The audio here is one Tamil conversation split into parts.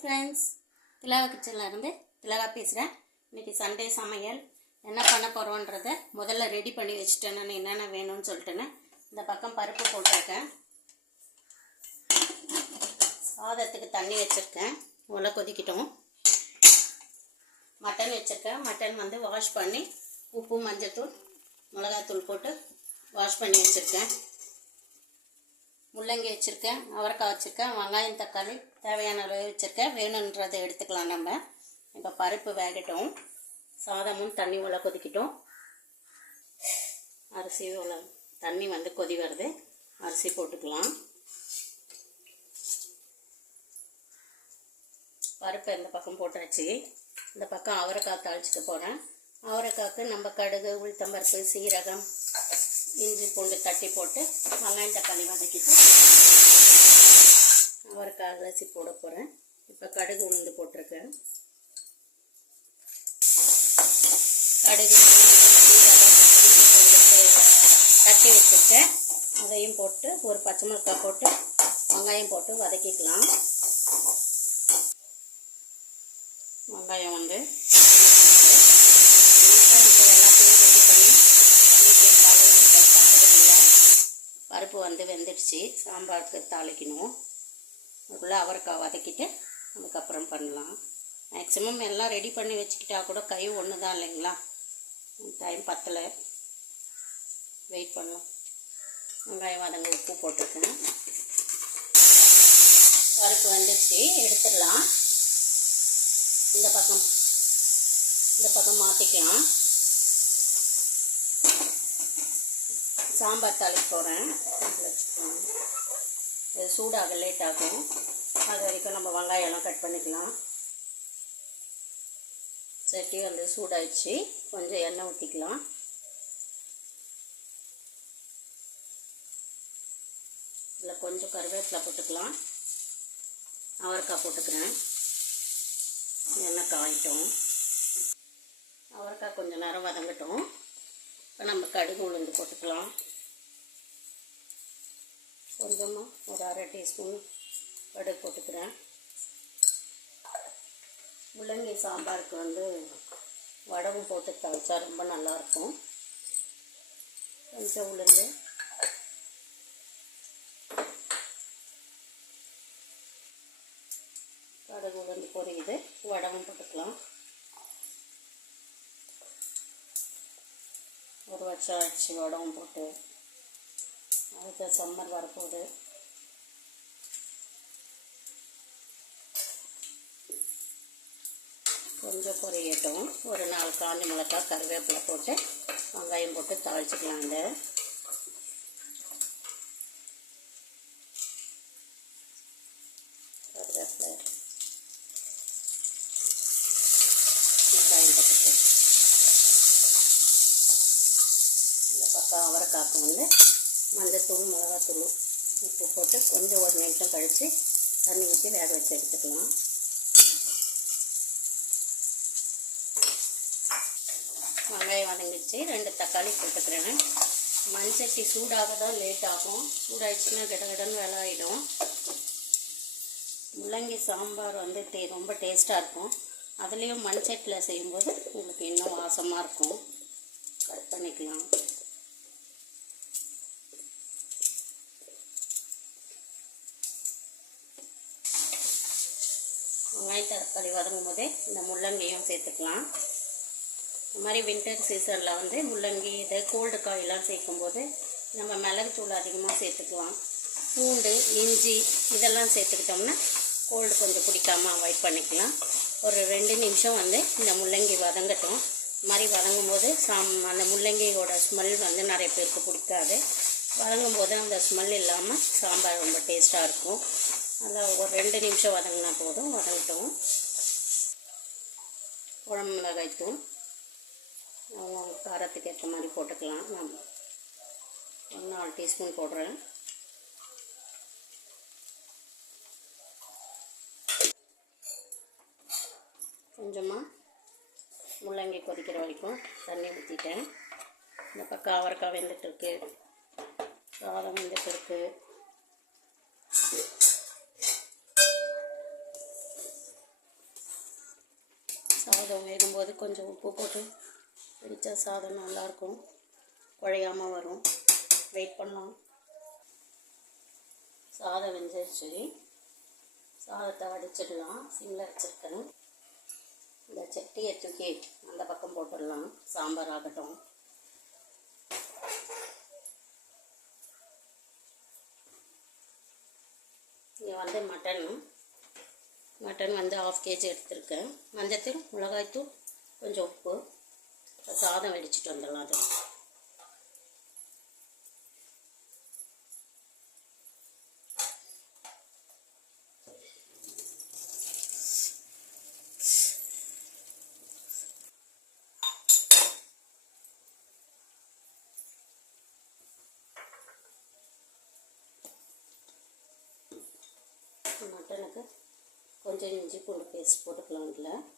ஃப்ரெண்ட்ஸ் திலகா கிச்சன்லேருந்து திலகா பேசுகிறேன் இன்னைக்கு சண்டே சமையல். என்ன பண்ண போகிறோன்றத முதல்ல ரெடி பண்ணி வச்சுட்டேன். நான் என்னென்ன வேணும்னு சொல்லிட்டேன்னு இந்த பக்கம் பருப்பு போட்டிருக்கேன். சாதத்துக்கு தண்ணி வச்சுருக்கேன். உள்ள கொதிக்கிட்டோம். மட்டன் வச்சுருக்கேன். மட்டன் வந்து வாஷ் பண்ணி உப்பு மஞ்சத்தூள் மிளகாத்தூள் போட்டு வாஷ் பண்ணி வச்சுருக்கேன். முள்ளங்கி வச்சுருக்கேன். அவரைக்காய் வச்சுருக்கேன். வெங்காயம் தக்காளி தேவையான அளவு வச்சுருக்கேன் வேணுன்றதை எடுத்துக்கலாம் நம்ம. இப்போ பருப்பு வேகட்டும். சாதமும் தண்ணி உள்ள கொதிக்கட்டும். அரிசி உள்ள தண்ணி வந்து கொதி வருது. அரிசி போட்டுக்கலாம். பருப்பு இந்த பக்கம் போட்டாச்சு. இந்த பக்கம் அவரைக்காய் தாளிச்சிட்டு போகிறேன் அவரைக்காய்க்கு நம்ம கடுகு உளுத்தம்பருப்பு சீரகம் இஞ்சி பூண்டு தட்டி போட்டு வெங்காயம் தக்காளி வதக்கிட்டு அவரைக்காய் அலசி போட போகிறேன் இப்போ கடுகு உளுந்து போட்டிருக்கேன். கடுகு தட்டி வச்சுருக்கேன். அதையும் போட்டு ஒரு பச்சை மிளகாய் போட்டு வெங்காயம் போட்டு வதக்கிக்கலாம். வெங்காயம் வந்து எல்லாத்தையும் ரெடி பண்ணி வீட்டில் பருப்பு வந்து வெந்துடுச்சு. சாம்பாருக்கு தாளிக்கணும். அதுக்குள்ளே அவரைக்காய் வதக்கிட்டு அதுக்கப்புறம் பண்ணலாம். மேக்ஸிமம் எல்லாம் ரெடி பண்ணி வச்சுக்கிட்டா கூட கை ஒன்று தான் இல்லைங்களா? டைம் பத்தலை. வெயிட் பண்ணலாம். வெங்காயம் வதங்க உப்பு போட்டுருக்கேன். பருப்பு வந்துடுச்சு எடுத்துடலாம். இந்த பக்கம். இந்த பக்கம் மாற்றிக்கலாம் சாம்பார் தாளிக்கு போகிறேன் வச்சுக்கோங்க இது சூடாக லேட் ஆகும். அது வரைக்கும் நம்ம வெங்காயம்லாம் கட் பண்ணிக்கலாம். சட்டி வந்து சூடாயிடுச்சு. கொஞ்சம் எண்ணெய் ஊற்றிக்கலாம் இதில் கொஞ்சம் கருவேப்பிலை போட்டுக்கலாம். அவரைக்காய் போட்டுக்கிறேன். எண்ணெய் காயிட்டோம். அவரைக்காய் கொஞ்சம் நேரம் வதங்கட்டும். இப்போ நம்ம கடுகு உளுந்து போட்டுக்கலாம். கொஞ்சமாக ஒரு அரை டீஸ்பூன் கடுகு போட்டுக்கிறேன். முள்ளங்கி சாம்பாருக்கு வந்து வடவும் போட்டு தவிச்சா ரொம்ப நல்லாயிருக்கும் கொஞ்சம் உளுந்து. கடுகு உளுந்து பொரியுது. வடவும் போட்டுக்கலாம். ஒரு வருஷம் ஆயிடுச்சு வடவும் போட்டு. அடுத்த சம்மர் வரப்போகுது. கொஞ்சம் பொரியட்டும். ஒரு நாலு காஞ்சி மிளகா கருவேப்பிலை போட்டு வெங்காயம் போட்டு தாளிச்சிக்கலாம் அந்த கருவேப்பிலை வெங்காயம் போட்டுட்டு இந்த பக்கம் அவரைக்காக்கு வந்து மஞ்சத்தூள் உப்பு போட்டு கொஞ்சம் ஒரு நிமிஷம் கழித்து தண்ணி ஊற்றி வேக வச்சு எடுத்துக்கலாம். வெங்காயம் வதங்கிடுச்சு. ரெண்டு தக்காளி போட்டுக்கிறேன். மண்சட்டி சூடாக தான் லேட் ஆகும். சூடாகிடுச்சுன்னா கடகடன்னு வேலை ஆகிடும் முள்ளங்கி சாம்பார் வந்து டே ரொம்ப டேஸ்ட்டாக இருக்கும். அதுலேயும் மண்சட்டியில் செய்யும்போது உங்களுக்கு இன்னும் வாசமாக இருக்கும். கட் பண்ணிக்கலாம். வெங்காயம் தக்காளி வதங்கும் போதே இந்த முள்ளங்கியும் சேர்த்துக்கலாம். இந்த மாதிரி வின்டர் சீசனில் வந்து முள்ளங்கி இது கோல்டு காயெல்லாம் சேர்க்கும்போது நம்ம மிளகுத்தூள் அதிகமாக சேர்த்துக்கலாம். பூண்டு இஞ்சி இதெல்லாம் சேர்த்துக்கிட்டோம்னா கோல்டு கொஞ்சம் பிடிக்காம அவாய்ட் பண்ணிக்கலாம். ஒரு ரெண்டு நிமிஷம் வந்து இந்த முள்ளங்கி வதங்கட்டும். இந்த மாதிரி வதங்கும் போது சாம் அந்த முள்ளங்கியோட ஸ்மெல் வந்து நிறைய பேருக்கு பிடிக்காது. வதங்கும் போது அந்த ஸ்மெல் இல்லாமல் சாம்பார் ரொம்ப டேஸ்ட்டாக இருக்கும். அதில் ஒரு ரெண்டு நிமிஷம் வதங்கினா போதும். வதங்கிட்டோம். குழம்பு மிளகாய் தூள். அவங்க காரத்துக்கு ஏற்ற மாதிரி போட்டுக்கலாம். நம்ம ஒரு நாலு டீஸ்பூன் போடுறேன். கொஞ்சமாக முள்ளங்கி கொதிக்கிற வரைக்கும் தண்ணி ஊற்றிட்டேன் இந்த பக்கம் அவரைக்காய் வெந்துட்டுருக்கு. சாதம் வெந்துட்டுருக்கு சாதம் வேகும்போது கொஞ்சம் உப்பு போட்டு வெடித்தா சாதம் நல்லாயிருக்கும் குழையாமல் வரும். வெயிட் பண்ணலாம். சாதம் வெந்துருச்சு. சாதத்தை வடிச்சிடலாம் சிம்மில் வச்சுருக்கேன். இந்த சட்டியை தூக்கி அந்த பக்கம் போட்டுடலாம். சாம்பார் ஆகட்டும். வந்து மட்டன் மட்டன் வந்து ஆஃப் கேஜி எடுத்திருக்கேன். மஞ்சத்தூள் மிளகாய்த்தூள் கொஞ்சம் உப்பு சாதம் வெடிச்சிட்டு வந்துடலாம் அது. மட்டனுக்கு கொஞ்சம் இஞ்சி பூண்டு பேஸ்ட் போட்டுக்கலாம் இதில்.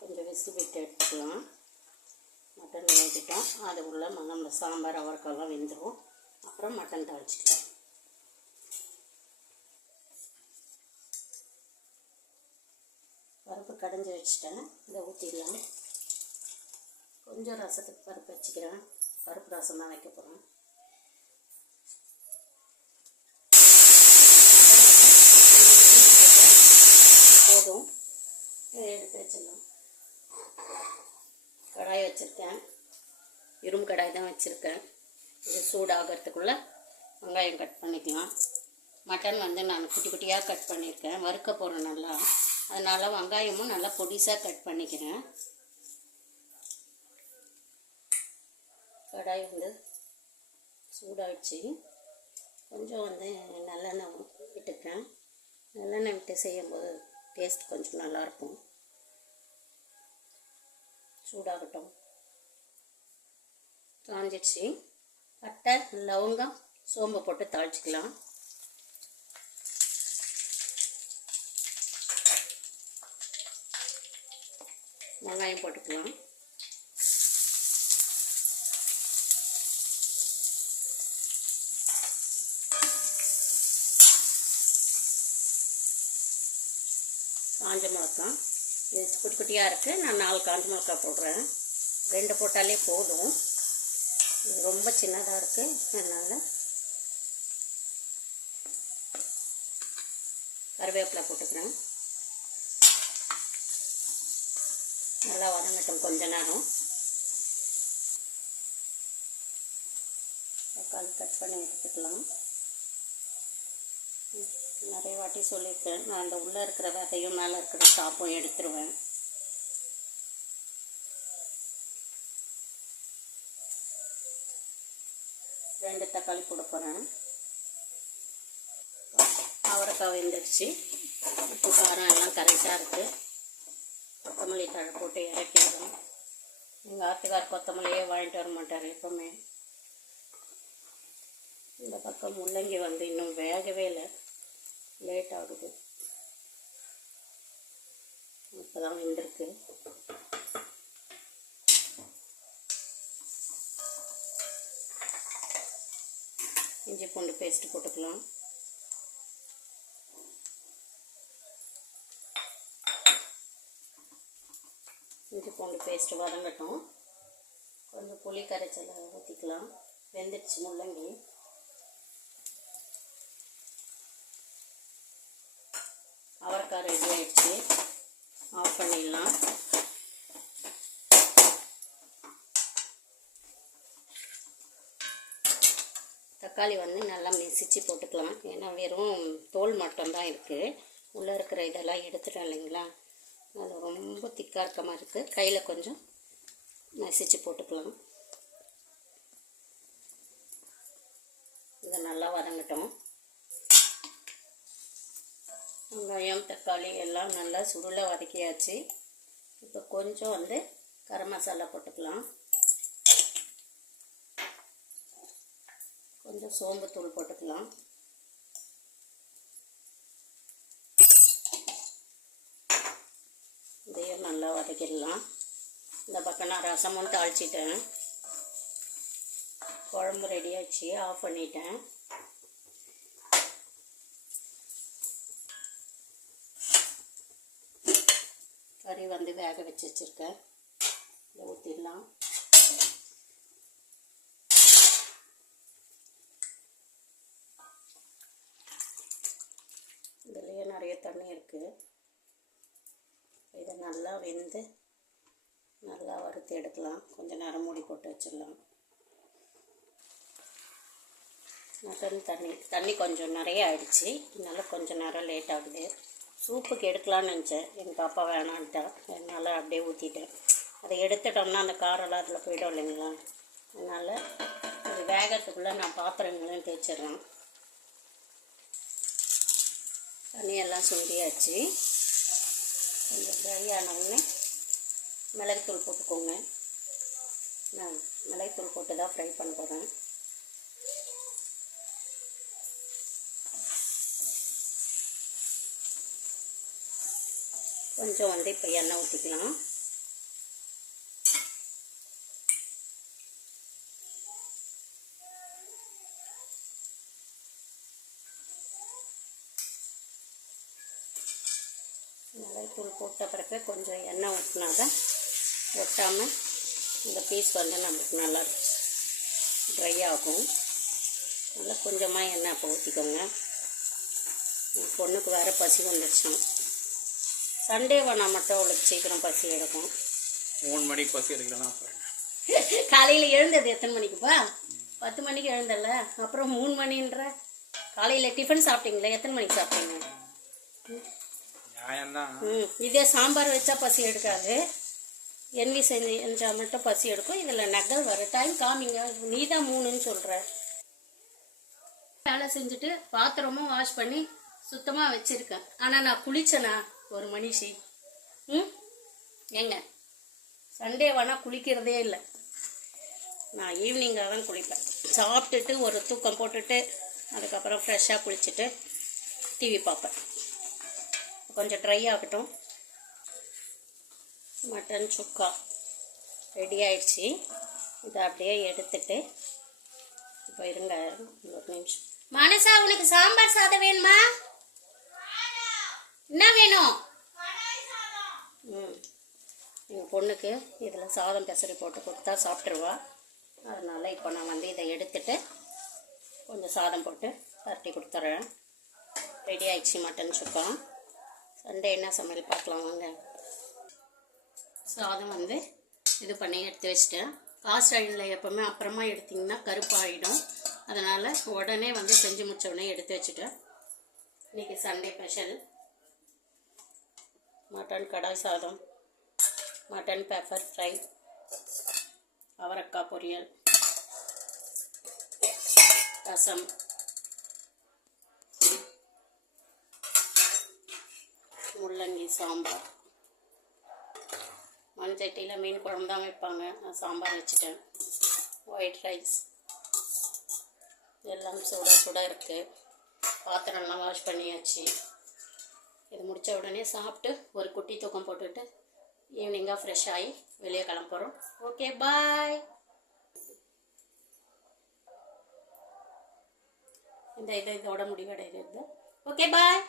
கொஞ்சம் விசு விட்டு எடுத்துக்கலாம். மட்டன் வேகிட்டோம் அது உள்ள நம்ம சாம்பார் அவரைக்காலாம் வெந்துடும் அப்புறம் மட்டன் தாளிச்சிக்கலாம். பருப்பு கடைஞ்சி வச்சுட்டேன். இதை ஊற்றிடலாம் கொஞ்சம் ரசத்துக்கு பருப்பு வச்சுக்கிறேன். பருப்பு ரசம் தான் வைக்க போகிறோம் போதும். எடுத்து வச்சிடலாம். கடாய் வச்சுருக்கேன். இரும்பு கடாய் தான் வச்சுருக்கேன். இது சூடாகிறதுக்குள்ளே வெங்காயம் கட் பண்ணிக்கலாம். மட்டன் வந்து நான் குட்டி குட்டியாக கட் பண்ணியிருக்கேன். வறுக்க போகிறேன் நல்லா. அதனால் வெங்காயமும் நல்லா பொடிசாக கட் பண்ணிக்கிறேன். கடாய் வந்து சூடாகிடுச்சு கொஞ்சம் வந்து நல்லெண்ணெய் விட்டுக்கிறேன். நல்லெண்ணெய் விட்டு செய்யும்போது டேஸ்ட் கொஞ்சம் நல்லாயிருக்கும். சூடாகட்டும். காஞ்சிடுச்சு பட்டை லவங்கம் சோம்பு போட்டு தாளிச்சிக்கலாம். வெங்காயம் போட்டுக்கலாம். காஞ்ச மிளகா. இது குட்டி குட்டியாக இருக்குது நான் நாலு காஞ்ச மிளகா போடுறேன். ரெண்டு போட்டாலே போதும். இது ரொம்ப சின்னதாக இருக்குது அதனால் கருவேப்பிலை போட்டுக்கிறேன். நல்லா வதங்கட்டும் கொஞ்ச நேரம். தக்காளி கட் பண்ணி எடுத்துக்கலாம். நிறைய வாட்டி சொல்லியிருக்கேன். நான் அந்த உள்ளே இருக்கிற விதையும் மேலே இருக்கிற சாப்பும் எடுத்துருவேன். ரெண்டு தக்காளி போட போகிறேன் அவரைக்காய் வெந்துடுச்சு உப்பு காரம் எல்லாம் கரெக்டாக இருக்குது கொத்தமல்லி தழை போட்டு இறக்கிடுவோம் எங்கள் ஆத்துக்கார் கொத்தமல்லியே வாங்கிட்டு வர மாட்டார் எப்போவுமே. இந்த பக்கம் முள்ளங்கி வந்து இன்னும் வேகவே இல்லை. லேட் ஆகுது இப்போ தான் வெந்திருக்கு. இஞ்சி பூண்டு பேஸ்ட் போட்டுக்கலாம். இஞ்சி பூண்டு பேஸ்ட்டு வதங்கட்டும். கொஞ்சம் புளி கரைச்சலை ஊற்றிக்கலாம் வெந்துடுச்சு முள்ளங்கி. அழகாக ரெடி ஆகிடுச்சு ஆஃப் பண்ணிடலாம். தக்காளி வந்து நல்லா மெசிச்சு போட்டுக்கலாம். ஏன்னா வெறும் தோல் மட்டும்தான் இருக்குது உள்ளே இருக்கிற இதெல்லாம் எடுத்துட்டோம் இல்லைங்களா? அது ரொம்ப திக்காக இருக்க மாதிரி இருக்குது கையில் கொஞ்சம் நசிச்சு போட்டுக்கலாம். இதை நல்லா வதங்கட்டும். வெங்காயம் தக்காளி எல்லாம் நல்லா சுருளை வதக்கியாச்சு. இப்போ கொஞ்சம் வந்து கரம் மசாலா போட்டுக்கலாம். கொஞ்சம் சோம்புத்தூள் போட்டுக்கலாம். இதையும் நல்லா வதக்கிடலாம். இந்த பக்கம் நான் ரசமும் தாளிச்சிட்டேன். குழம்பு ரெடி ஆச்சு ஆஃப் பண்ணிட்டேன். கறி வந்து வேக வச்சு வச்சுருக்கேன். இதை ஊற்றிடலாம் இதுலேயே நிறைய தண்ணி இருக்குது இதை நல்லா வெந்து நல்லா வறுத்து எடுக்கலாம். கொஞ்சம் நேரம் மூடி போட்டு வச்சிடலாம். மட்டன் தண்ணி தண்ணி கொஞ்சம் நிறைய ஆயிடுச்சு. அதனால கொஞ்சம் நேரம் லேட் ஆகுது. சூப்புக்கு எடுக்கலான்னு நினச்சேன். எங்கள் பாப்பா வேணான்ட்டா. அதனால் அப்படியே ஊற்றிட்டேன் அதை எடுத்துட்டோம்னா அந்த காரெல்லாம் அதில் போய்டும் இல்லைங்களா? அதனால் அது வேகத்துக்குள்ளே நான் பாத்திரங்களையும் தேய்ச்சிடுறேன். தண்ணியெல்லாம் சூடியாச்சு கொஞ்சம் ட்ரை ஆனவுடனே மிளகுத்தூள் போட்டுக்கோங்க. நான் மிளகுத்தூள் போட்டு தான் ஃப்ரை பண்ண போகிறேன் கொஞ்சம் வந்து இப்போ எண்ணெய் ஊற்றிக்கலாம் மிளகாய்த்தூள் போட்ட பிறகு கொஞ்சம் எண்ணெய் ஊற்றினா தான் ஒட்டாமல் இந்த பீஸ் வந்து நமக்கு நல்லா ட்ரை ஆகும். நல்லா கொஞ்சமாக எண்ணெய் அப்போ ஊற்றிக்கோங்க என் பொண்ணுக்கு வேறு பசி வந்துடுச்சான் சண்டே வேணா மட்டும் அவளுக்கு சீக்கிரம் பசி எடுக்கும். மூணு மணிக்கு பசி என்ன? காலையில் எழுந்தது எத்தனை மணிக்குப்பா பத்து மணிக்கு எழுந்தல. அப்புறம் மூணு மணின்ற. காலையில் டிஃபன் சாப்பிட்டீங்களா? எத்தனை மணிக்கு சாப்பிட்டீங்க? ம் இதே சாம்பார் வச்சா பசி எடுக்காது. எண்ணி செஞ்சு செஞ்சால் மட்டும் பசி எடுக்கும். இதில் நகல் வர டைம் காமிங்க. நீ தான் மூணுன்னு சொல்கிற வேலை செஞ்சுட்டு பாத்திரமும் வாஷ் பண்ணி சுத்தமாக வச்சுருக்கேன். ஆனால் நான் குளிச்சேனா ஒரு மனுஷி. ம்? ஏங்க? சண்டே வேணால் குளிக்கிறதே இல்லை. நான் ஈவினிங்காக தான் குளிப்பேன். சாப்பிட்டுட்டு ஒரு தூக்கம் போட்டுட்டு அதுக்கப்புறம் ஃப்ரெஷ்ஷாக குளிச்சுட்டு டிவி பார்ப்பேன். கொஞ்சம் ட்ரை ஆகட்டும். மட்டன் சுக்கா ரெடி ஆயிடுச்சு. இதை அப்படியே எடுத்துட்டு இப்போ இருங்க ஒரு நிமிஷம். மனசா உனக்கு சாம்பார் சாதம் வேணுமா? என்ன வேணும்? ம். எங்கள் பொண்ணுக்கு இதில் சாதம் பெசரி போட்டு கொடுத்தா சாப்பிட்ருவா அதனால் இப்போ நான் வந்து இதை எடுத்துட்டு கொஞ்சம் சாதம் போட்டு பரட்டி கொடுத்துட்றேன். ரெடி ஆயிடுச்சு மட்டன் சுக்கா. சண்டே என்ன சமையல் பார்க்கலாம் வாங்க. சாதம் வந்து இது பண்ணி எடுத்து வச்சிட்டேன். காஸ்ட் அயனில் எப்போவுமே அப்புறமா எடுத்திங்கன்னா கருப்பாயிடும். அதனால் உடனே வந்து செஞ்சு முடிச்ச உடனே எடுத்து வச்சுட்டேன். இன்றைக்கி சண்டே ஸ்பெஷல். மட்டன் கடாய் சாதம் மட்டன் பெப்பர் ஃப்ரை அவரக்காய் பொரியல் ரசம். முள்ளங்கி சாம்பார். மண்சட்டியில் மீன் குழம்பு தான் வைப்பாங்க. நான் சாம்பார் வச்சுட்டேன். ஒயிட் ரைஸ் எல்லாம் சுட சுட இருக்குது பாத்திரம்லாம் வாஷ் பண்ணியாச்சு. இது முடித்த உடனே சாப்பிட்டு ஒரு குட்டி தூக்கம் போட்டுட்டு ஈவினிங்காக ஃப்ரெஷ் ஆகி வெளியே கிளம்புறோம் ஓகே பாய் இந்த இது இதோட முடிவடைகிறது. Okay bye